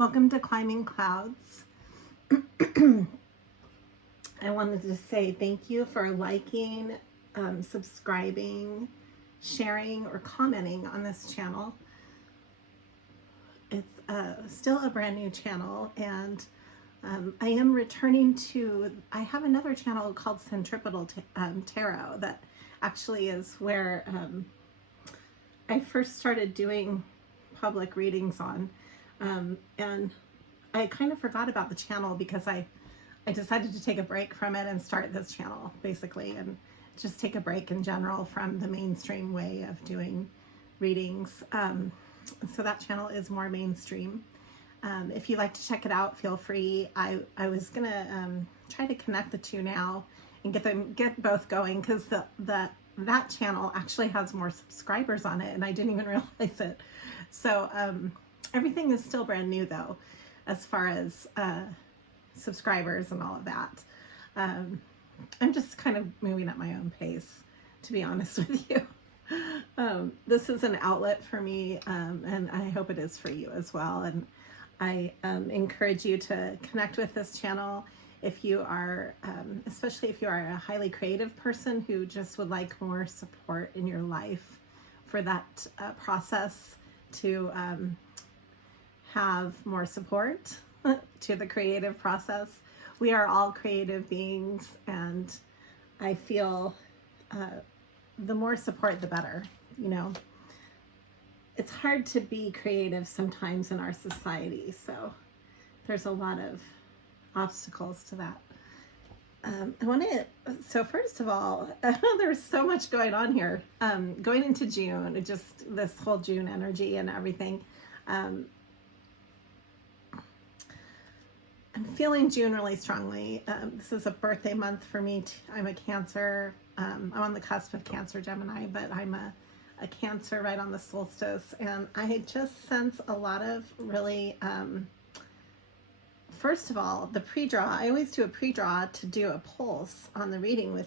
Welcome to Climbing Clouds. I wanted to say thank you for liking, subscribing, sharing, or commenting on this channel. It's still a brand new channel, and I am returning to, I have another channel called Centripetal Tarot that actually is where I first started doing public readings on. And I kind of forgot about the channel because I decided to take a break from it and start this channel, basically, and just take a break in general from the mainstream way of doing readings. So that channel is more mainstream. If you'd like to check it out, feel free. I was gonna try to connect the two now and get both going, because that channel actually has more subscribers on it, and I didn't even realize it. So everything is still brand new, though, as far as subscribers and all of that. I'm just kind of moving at my own pace, to be honest with you. This is an outlet for me, and I hope it is for you as well. And I encourage you to connect with this channel if you are, especially if you are a highly creative person who just would like more support in your life for that process, to have more support to the creative process. We are all creative beings, and I feel the more support, the better. You know, it's hard to be creative sometimes in our society, so there's a lot of obstacles to that. So first of all, there's so much going on here. Going into June, just this whole June energy and everything. I'm feeling June really strongly. This is a birthday month for me. I'm a Cancer. I'm on the cusp of Cancer Gemini, but I'm a Cancer right on the solstice. And I just sense a lot of really, first of all, the pre-draw. I always do a pre-draw to do a pulse on the reading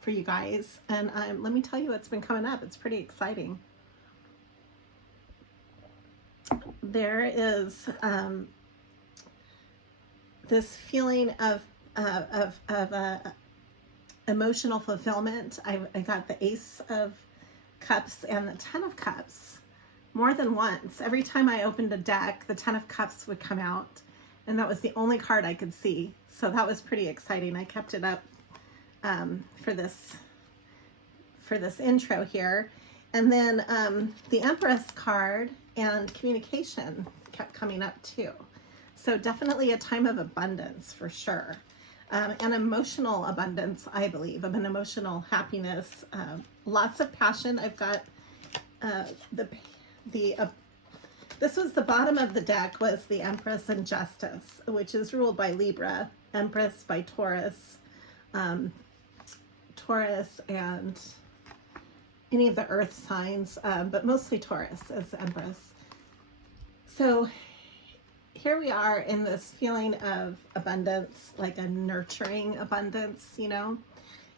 for you guys. And let me tell you what's been coming up. It's pretty exciting. There is this feeling of emotional fulfillment. I got the Ace of Cups and the Ten of Cups more than once. Every time I opened a deck, the Ten of Cups would come out, and that was the only card I could see. So that was pretty exciting. I kept it up for this intro here. And then the Empress card and communication kept coming up too. So definitely a time of abundance for sure. And emotional abundance, I believe, of an emotional happiness. Lots of passion. I've got this was the bottom of the deck, was the Empress and Justice, which is ruled by Libra, Empress by Taurus, Taurus and any of the earth signs, but mostly Taurus as Empress. So here we are in this feeling of abundance, like a nurturing abundance, you know,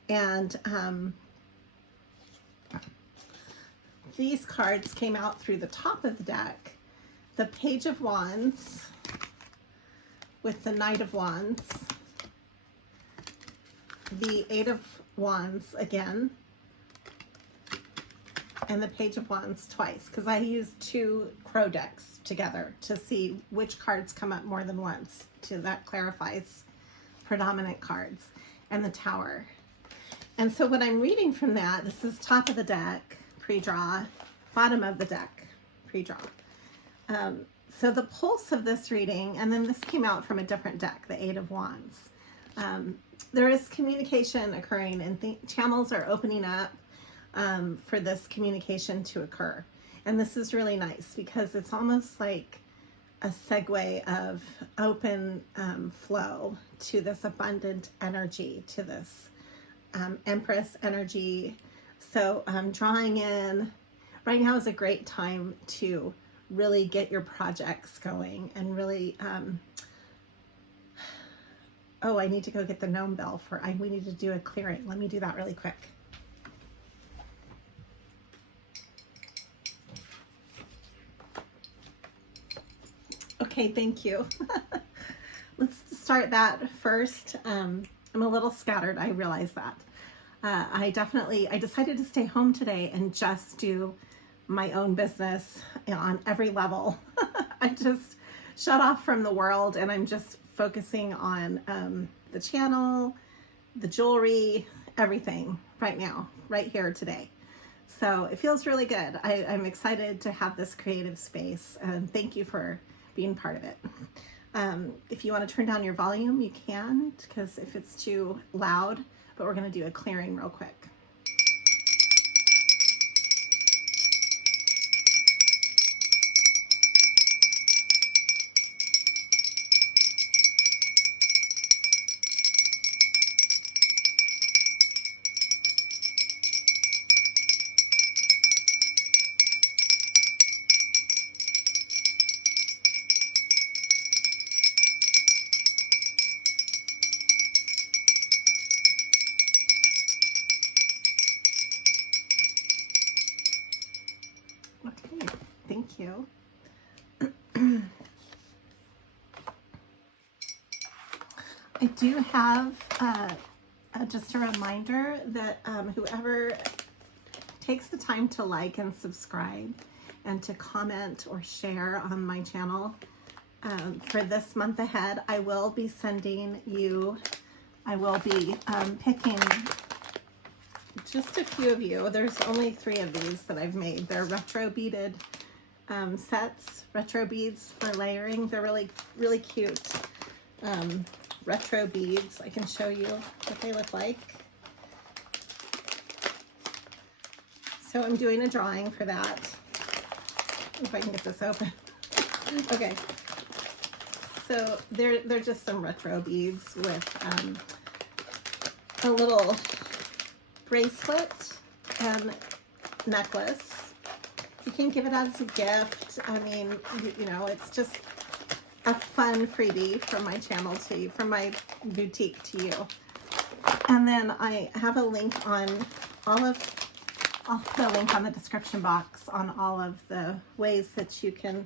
and these cards came out through the top of the deck. The Page of Wands with the Knight of Wands, the Eight of Wands again, and the Page of Wands twice, because I used two crow decks together to see which cards come up more than once. That clarifies predominant cards, and the Tower. And so what I'm reading from that, this is top of the deck, pre-draw, bottom of the deck, pre-draw. So the pulse of this reading, and then this came out from a different deck, the Eight of Wands. There is communication occurring, and channels are opening up for this communication to occur. And this is really nice because it's almost like a segue of open flow to this abundant energy, to this Empress energy. So drawing in, right now is a great time to really get your projects going and really, oh, I need to go get the gnome bell we need to do a clearing. Let me do that really quick. Okay, thank you. Let's start that first. I'm a little scattered, I realize that. I decided to stay home today and just do my own business on every level. I just shut off from the world and I'm just focusing on the channel, the jewelry, everything right now, right here today. So it feels really good. I'm excited to have this creative space, and thank you for being part of it. If you want to turn down your volume, you can, because if it's too loud, but we're going to do a clearing real quick. Okay, thank you. I do have just a reminder that whoever takes the time to like and subscribe and to comment or share on my channel, for this month ahead, I will be sending you, I will be picking just a few of you. There's only 3 of these that I've made. They're retro beaded sets, retro beads for layering. They're really, really cute retro beads. I can show you what they look like. So I'm doing a drawing for that. If I can get this open. Okay. So they're just some retro beads with a little bracelet and necklace. You can give it as a gift. I mean, you know, it's just a fun freebie from my channel to you, from my boutique to you. And then I have a link on I'll put a link on the description box on all of the ways that you can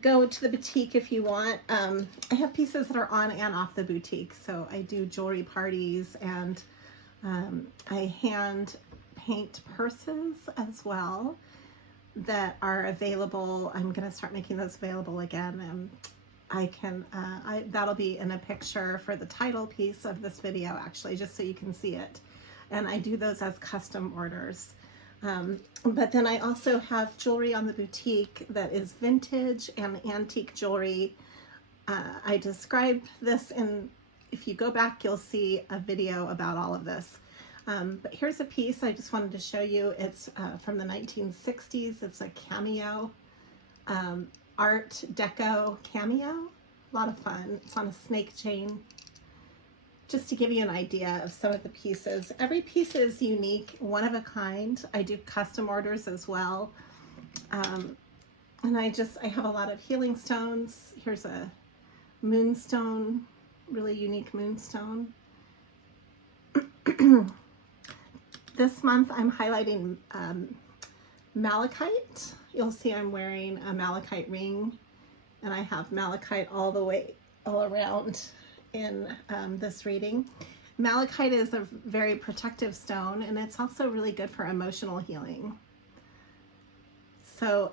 go to the boutique if you want. I have pieces that are on and off the boutique. So I do jewelry parties, and I hand paint purses as well that are available. I'm going to start making those available again. That'll be in a picture for the title piece of this video, actually, just so you can see it. And I do those as custom orders. But then I also have jewelry on the boutique that is vintage and antique jewelry. I described this in, if you go back, you'll see a video about all of this. But here's a piece I just wanted to show you. It's from the 1960s. It's a cameo, art deco cameo. A lot of fun. It's on a snake chain. Just to give you an idea of some of the pieces. Every piece is unique, one of a kind. I do custom orders as well. And I have a lot of healing stones. Here's a moonstone, really unique moonstone. This month I'm highlighting malachite. You'll see I'm wearing a malachite ring, and I have malachite all around in this reading. Malachite is a very protective stone, and it's also really good for emotional healing. So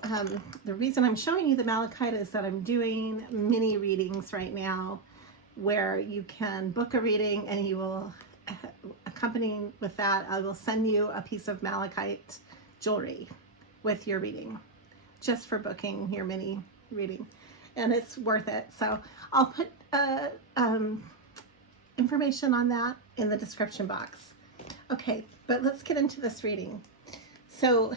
the reason I'm showing you the malachite is that I'm doing mini readings right now where you can book a reading, and you will, accompanying with that, I will send you a piece of malachite jewelry with your reading, just for booking your mini reading. And it's worth it. So I'll put information on that in the description box. Okay, but let's get into this reading. So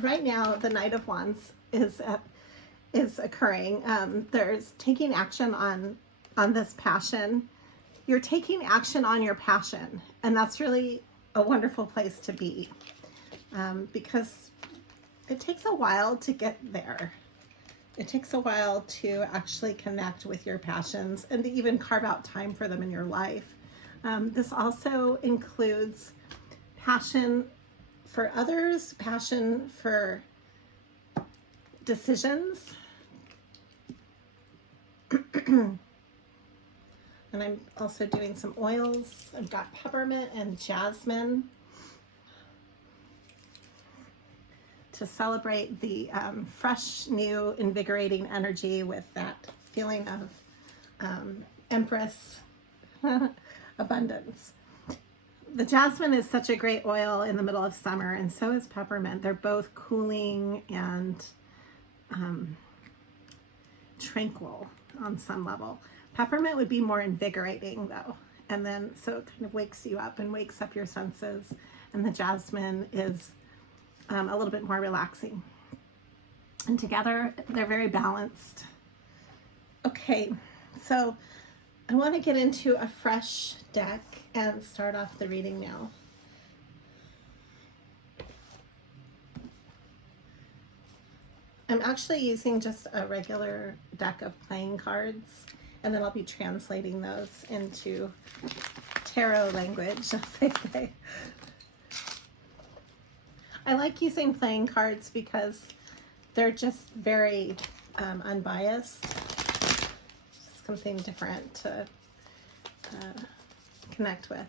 right now, the Knight of Wands is occurring. There's taking action on this passion. You're taking action on your passion, and that's really a wonderful place to be, because it takes a while to get there. It takes a while to actually connect with your passions and to even carve out time for them in your life. This also includes passion for others, passion for decisions. And I'm also doing some oils. I've got peppermint and jasmine to celebrate the fresh, new, invigorating energy with that feeling of Empress abundance. The jasmine is such a great oil in the middle of summer, and so is peppermint. They're both cooling and tranquil on some level. Peppermint would be more invigorating though, and then so it kind of wakes you up and wakes up your senses, and the jasmine is a little bit more relaxing. And together they're very balanced. Okay, so I want to get into a fresh deck and start off the reading now. I'm actually using just a regular deck of playing cards, and then I'll be translating those into tarot language, as they say. I like using playing cards because they're just very unbiased. Something different to connect with.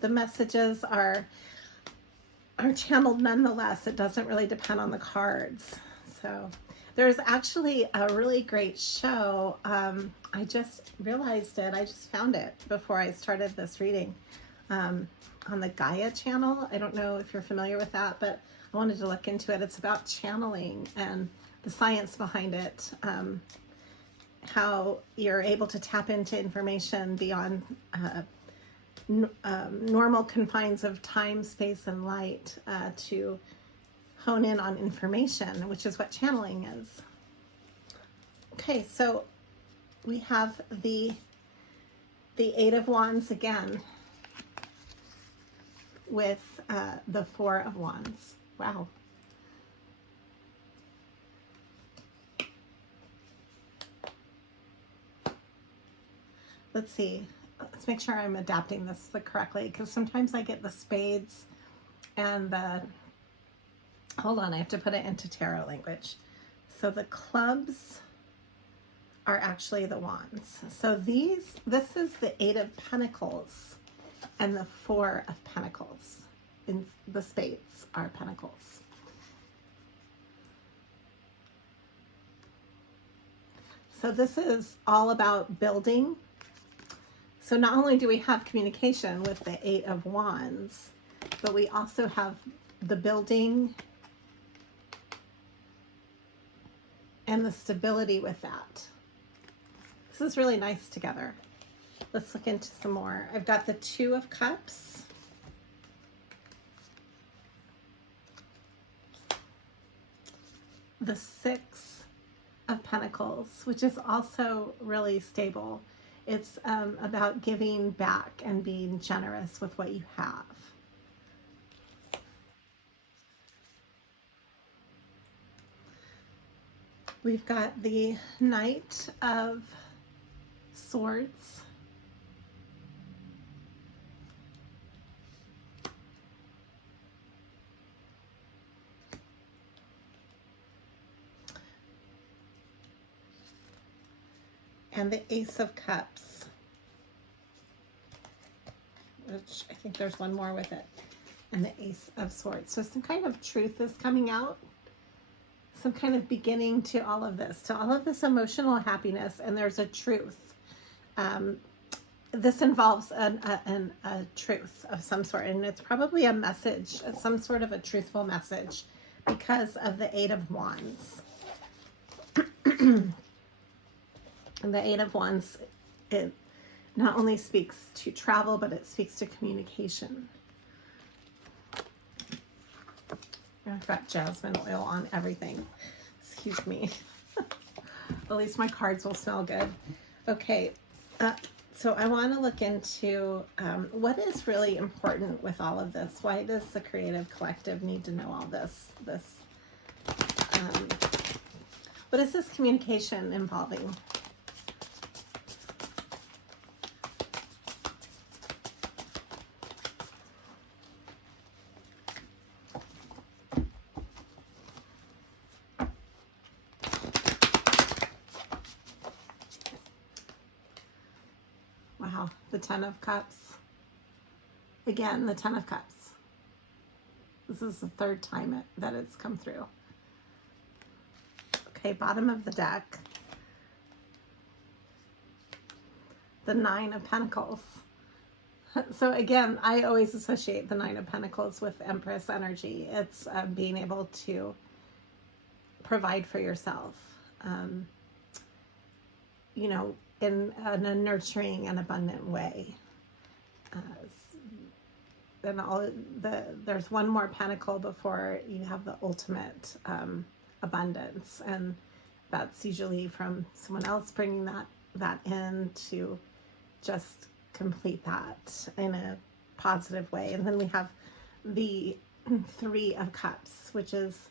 The messages are channeled nonetheless. It doesn't really depend on the cards. So there's actually a really great show. I just realized it. I just found it before I started this reading on the Gaia channel. I don't know if you're familiar with that, but I wanted to look into it. It's about channeling and the science behind it, how you're able to tap into information beyond normal confines of time, space, and light to hone in on information, which is what channeling is. Okay, so we have the Eight of Wands again with the Four of Wands. Wow. Let's see. Let's make sure I'm adapting this correctly, because sometimes I get the spades and the, hold on, I have to put it into tarot language. So the clubs are actually the wands. So this is the Eight of Pentacles and the Four of Pentacles. In the spades are pentacles. So this is all about building. So not only do we have communication with the Eight of Wands, but we also have the building and the stability with that. This is really nice together. Let's look into some more. I've got the Two of Cups. The Six of Pentacles, which is also really stable. It's about giving back and being generous with what you have. We've got the Knight of Swords. And the Ace of Cups, which I think there's one more with it, and the Ace of Swords. So some kind of truth is coming out, some kind of beginning to all of this emotional happiness, and there's a truth. This involves a truth of some sort, and it's probably a message, some sort of a truthful message, because of the Eight of Wands. And the Eight of Wands, it not only speaks to travel, but it speaks to communication. I've got jasmine oil on everything. Excuse me. At least my cards will smell good. Okay, so I want to look into what is really important with all of this. Why does the creative collective need to know all this? What is this communication involving? the Ten of Cups. Again, the Ten of Cups. This is the third time that it's come through. Okay, bottom of the deck. The Nine of Pentacles. So again, I always associate the Nine of Pentacles with Empress energy. It's being able to provide for yourself, you know, in a nurturing and abundant way. And there's one more pentacle before you have the ultimate abundance, and that's usually from someone else bringing that in to just complete that in a positive way. And then we have the Three of Cups, which is,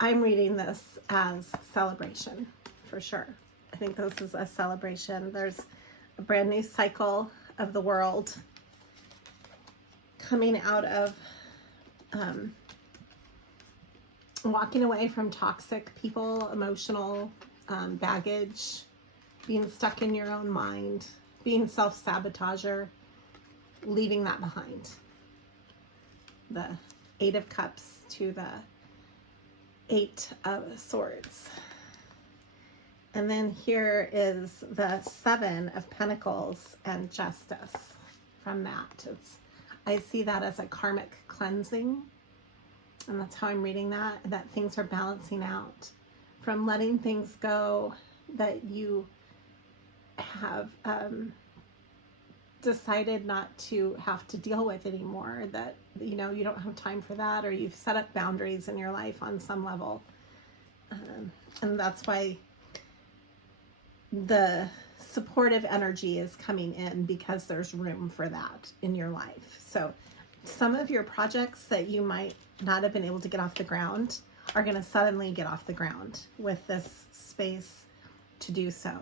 I'm reading this as celebration for sure. I think this is a celebration. There's a brand new cycle of the world coming out of walking away from toxic people, emotional baggage, being stuck in your own mind, being self-sabotager, leaving that behind. The Eight of Cups to the Eight of Swords. And then here is the Seven of Pentacles and Justice from that. I see that as a karmic cleansing, and that's how I'm reading that things are balancing out from letting things go that you have decided not to have to deal with anymore, that, you know, you don't have time for that, or you've set up boundaries in your life on some level. And that's why the supportive energy is coming in, because there's room for that in your life. So some of your projects that you might not have been able to get off the ground are going to suddenly get off the ground with this space to do so,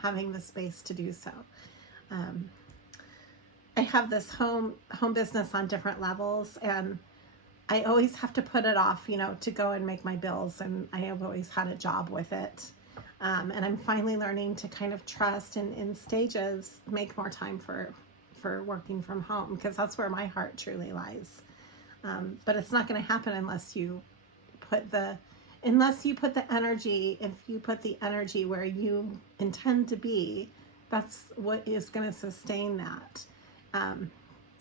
having the space to do so. I have this home business on different levels, and I always have to put it off, you know, to go and make my bills, and I have always had a job with it. And I'm finally learning to kind of trust and in stages make more time for working from home, because that's where my heart truly lies. But it's not going to happen unless you put the energy, if you put the energy where you intend to be, that's what is going to sustain that.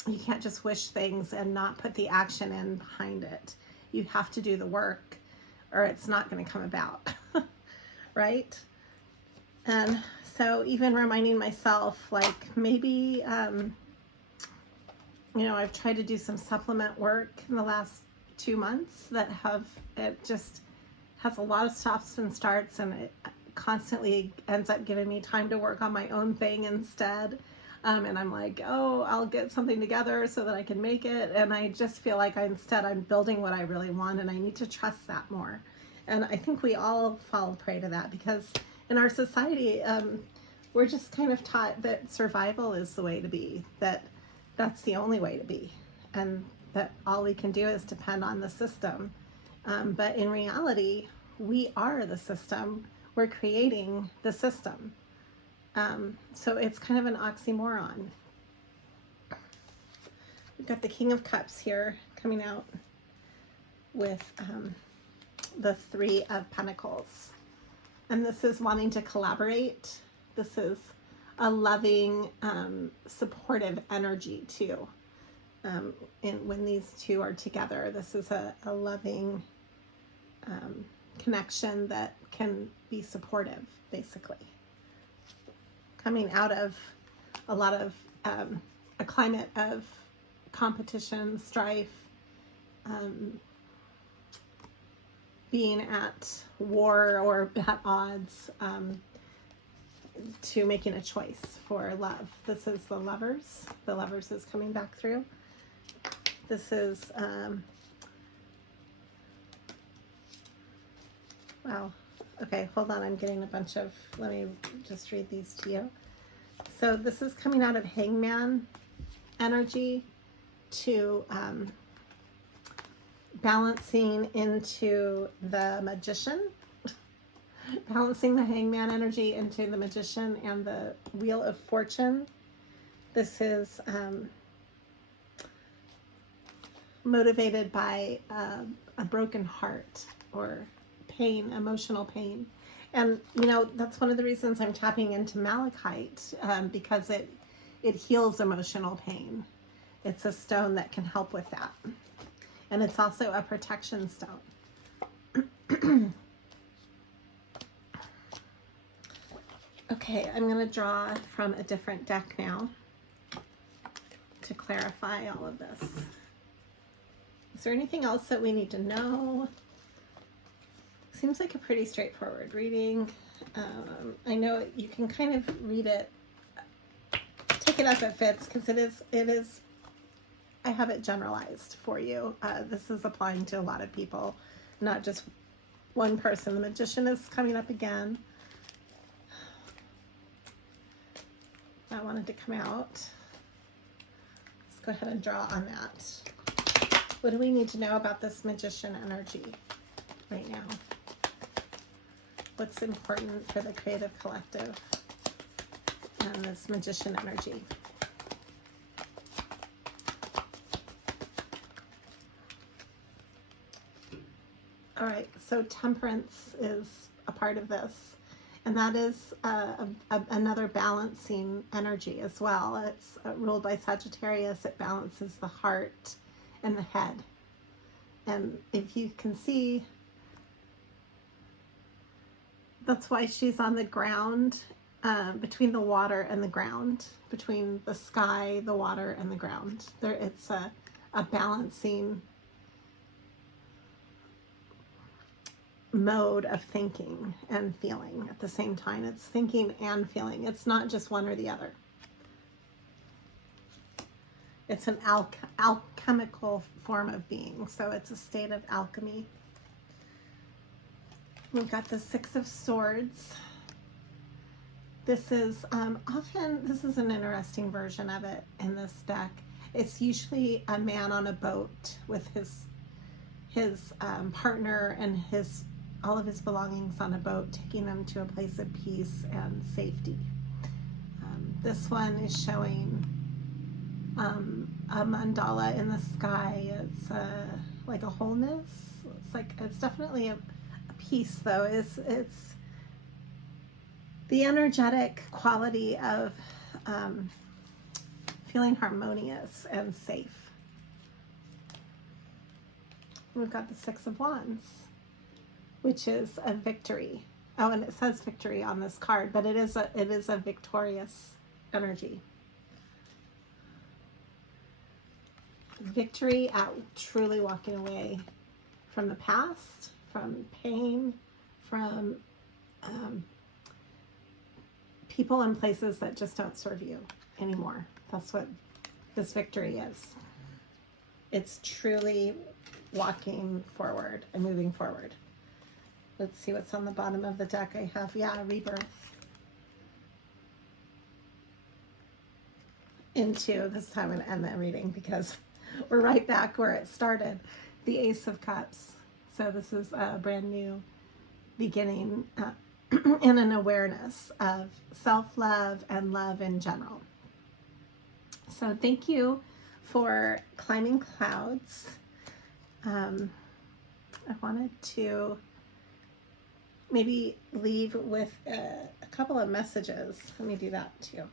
You can't just wish things and not put the action in behind it. You have to do the work, or it's not going to come about. Right? And so even reminding myself, like, maybe, you know, I've tried to do some supplement work in the last 2 months that it just has a lot of stops and starts, and it constantly ends up giving me time to work on my own thing instead. And I'm like, oh, I'll get something together so that I can make it. And I just feel like I'm building what I really want, and I need to trust that more. And I think we all fall prey to that, because in our society, we're just kind of taught that survival is the way to be, that's the only way to be, and that all we can do is depend on the system. But in reality, we are the system. We're creating the system. So it's kind of an oxymoron. We've got the King of Cups here coming out with the Three of Pentacles. And this is wanting to collaborate. This is a loving, supportive energy too. And when these two are together, this is a loving connection that can be supportive, basically. Coming out of a lot of a climate of competition, strife, being at war or at odds, to making a choice for love. This is the Lovers. The Lovers is coming back through. This is, wow. Okay, hold on. I'm getting a bunch of, let me just read these to you. So this is coming out of Hangman energy to balancing into the Magician. balancing the Hangman energy into the Magician and the Wheel of Fortune. This is motivated by a broken heart or pain, emotional pain. And, you know, that's one of the reasons I'm tapping into Malachite, because it heals emotional pain. It's a stone that can help with that. And it's also a protection stone. Okay, I'm going to draw from a different deck now to clarify all of this. Is there anything else that we need to know? Seems like a pretty straightforward reading. I know you can kind of read it, take it as it fits, because it is, I have it generalized for you. This is applying to a lot of people, not just one person. The Magician is coming up again. I wanted to come out. Let's go ahead and draw on that. What do we need to know about this Magician energy right now? What's important for the creative collective and this Magician energy? All right, so Temperance is a part of this, and that is another balancing energy as well. It's ruled by Sagittarius. It balances the heart and the head. And if you can see, that's why she's on the ground, between the water and the ground, between the sky, the water, and the ground. It's a balancing mode of thinking and feeling at the same time. It's thinking and feeling. It's not just one or the other. It's an alchemical form of being. So it's a state of alchemy. We've got the Six of Swords. This is this is an interesting version of it in this deck. It's usually a man on a boat with his partner and all of his belongings on a boat, taking them to a place of peace and safety. This one is showing a mandala in the sky. It's like a wholeness. It's definitely a peace, though. It's the energetic quality of feeling harmonious and safe. We've got the Six of Wands, which is a victory. Oh, and it says victory on this card, but it is a victorious energy. Victory at truly walking away from the past, from pain, from people and places that just don't serve you anymore. That's what this victory is. It's truly walking forward and moving forward. Let's see what's on the bottom of the deck. I have, rebirth. Into, this time I'm going to end that reading because we're right back where it started. The Ace of Cups. So this is a brand new beginning and an awareness of self-love and love in general. So thank you for climbing clouds. I wanted to maybe leave with a couple of messages. Let me do that too.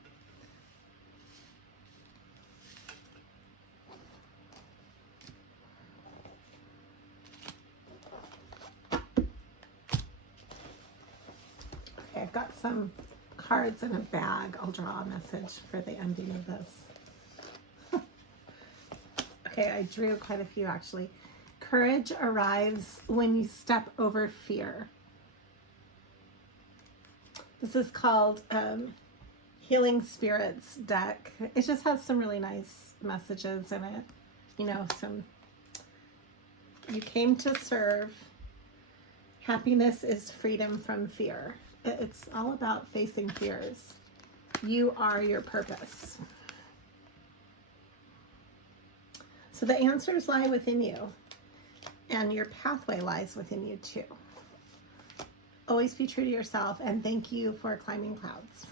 Okay, I've got some cards in a bag. I'll draw a message for the ending of this. Okay, I drew quite a few actually. Courage arrives when you step over fear. This is called Healing Spirits deck. It just has some really nice messages in it. You know, you came to serve. Happiness is freedom from fear. It's all about facing fears. You are your purpose. So the answers lie within you, and your pathway lies within you too. always be true to yourself, and thank you for climbing clouds.